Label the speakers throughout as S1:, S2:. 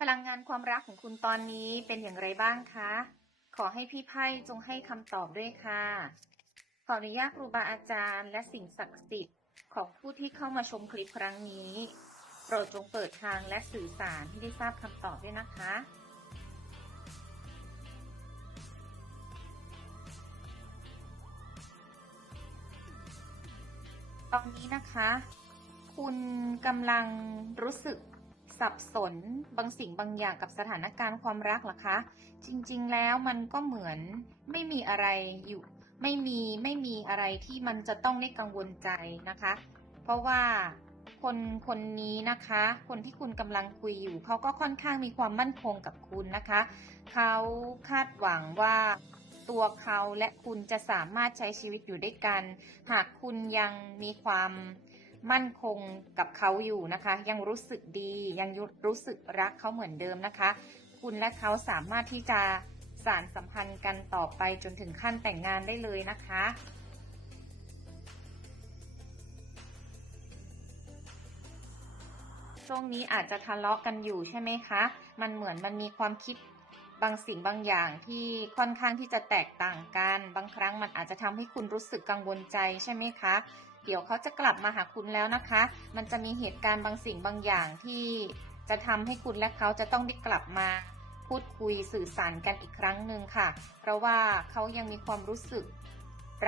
S1: พลังงานความรักของคุณตอนนี้เป็นอย่างไรบ้างคะ ขอให้พี่ไพ่จงให้คำตอบด้วยค่ะ ขออนุญาตครูบาอาจารย์ และสิ่งศักดิ์สิทธิ์ของผู้ที่เข้ามาชมคลิปครั้งนี้ โปรดจงเปิดทางและสื่อสารที่ได้ทราบคำตอบด้วยนะคะตอนนี้นะคะ คุณกำลังรู้สึก สับสนบางสิ่งบางอย่างกับสถานการณ์ความรักหรอคะ จริงๆแล้วมันก็เหมือนไม่มีอะไรอยู่ไม่มีไม่มีอะไรที่มันจะต้องได้กังวลใจนะคะ เพราะว่าคนคนนี้นะคะ คนที่คุณกำลังคุยอยู่เขาก็ค่อนข้างมีความมั่นคงกับคุณนะคะเขาคาดหวังว่าตัวเขาและคุณจะสามารถใช้ชีวิตอยู่ด้วยกัน หากคุณยังมีความ มั่นคงกับเขาอยู่นะคะ ยังรู้สึกดียังรู้สึกรักเขาเหมือนเดิมนะคะ คุณและเขาสามารถที่จะสารสัมพันธ์กันต่อไปจนถึงขั้นแต่งงานได้เลยนะคะช่วงนี้อาจจะทะเลาะกันอยู่ใช่ไหมคะ มันเหมือนมันมีความคิดบางสิ่งบางอย่างที่ค่อนข้างที่จะแตกต่างกัน บางครั้งมันอาจจะทำให้คุณรู้สึกกังวลใจใช่ไหมคะ เดี๋ยวเขาจะกลับมาหาคุณแล้วนะคะ มันจะมีเหตุการณ์บางสิ่งบางอย่างที่จะทำให้คุณและเขาจะต้องได้กลับมาพูดคุยสื่อสารกันอีกครั้งหนึ่งค่ะ เพราะว่าเขายังมีความรู้สึก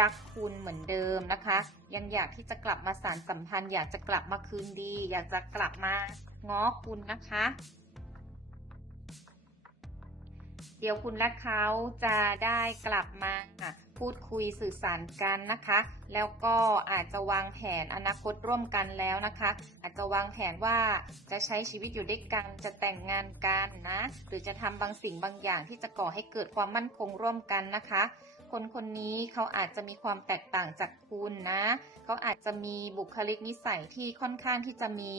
S1: รักคุณเหมือนเดิมนะคะ ยังอยากที่จะกลับมาสารสัมพันธ์ อยากจะกลับมาคืนดี อยากจะกลับมาง้อคุณนะคะ เดี๋ยวคุณและเขาจะได้กลับมาพูดคุยสื่อสารกันนะคะ แล้วก็อาจจะวางแผนอนาคตร่วมกันแล้วนะคะ อาจจะวางแผนว่าจะใช้ชีวิตอยู่ด้วยกันจะแต่งงานกันนะ หรือจะทำบางสิ่งบางอย่างที่จะก่อให้เกิดความมั่นคงร่วมกันนะคะ คนคนนี้เขาอาจจะมีความแตกต่างจากคุณนะเขาอาจจะมีบุคลิกนิสัยที่ค่อนข้างที่จะมี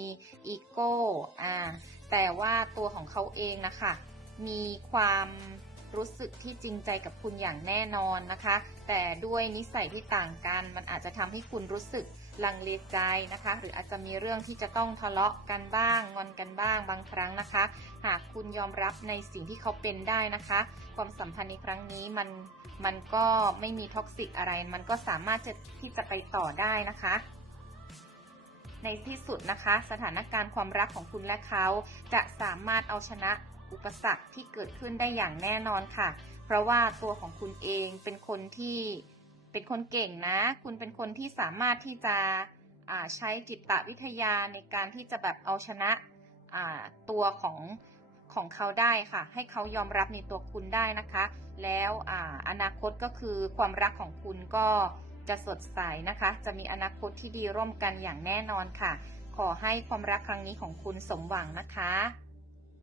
S1: อีโก้อ่าแต่ว่าตัวของเขาเองนะคะ มีความรู้สึกที่จริงใจกับคุณอย่างแน่นอนนะคะ แต่ด้วยนิสัยที่ต่างกัน มันอาจจะทำให้คุณรู้สึกลังเลใจนะคะ หรืออาจจะมีเรื่องที่จะต้องทะเลาะกันบ้าง งอนกันบ้างบางครั้งนะคะ หากคุณยอมรับในสิ่งที่เขาเป็นได้นะคะ ความสัมพันธ์ในครั้งนี้มันมันก็ไม่มีท็อกซิกอะไร มันก็สามารถจะที่จะไปต่อได้นะคะในที่สุดนะคะ สถานการณ์ความรักของคุณและเขาจะสามารถเอาชนะ อุปสรรคที่เกิดขึ้นได้อย่างแน่นอนค่ะ เพราะว่าตัวของคุณเองเป็นคนที่เป็นคนเก่งนะ คุณเป็นคนที่สามารถที่จะใช้จิตวิทยาในการที่จะแบบเอาชนะตัวของของเขาได้ค่ะ ให้เขายอมรับในตัวคุณได้นะคะ แล้วออนาคตก็คือความรักของคุณก็จะสดใสนะคะ จะมีอนาคตที่ดีร่วมกันอย่างแน่นอนค่ะ ขอให้ความรักครั้งนี้ของคุณสมหวังนะคะ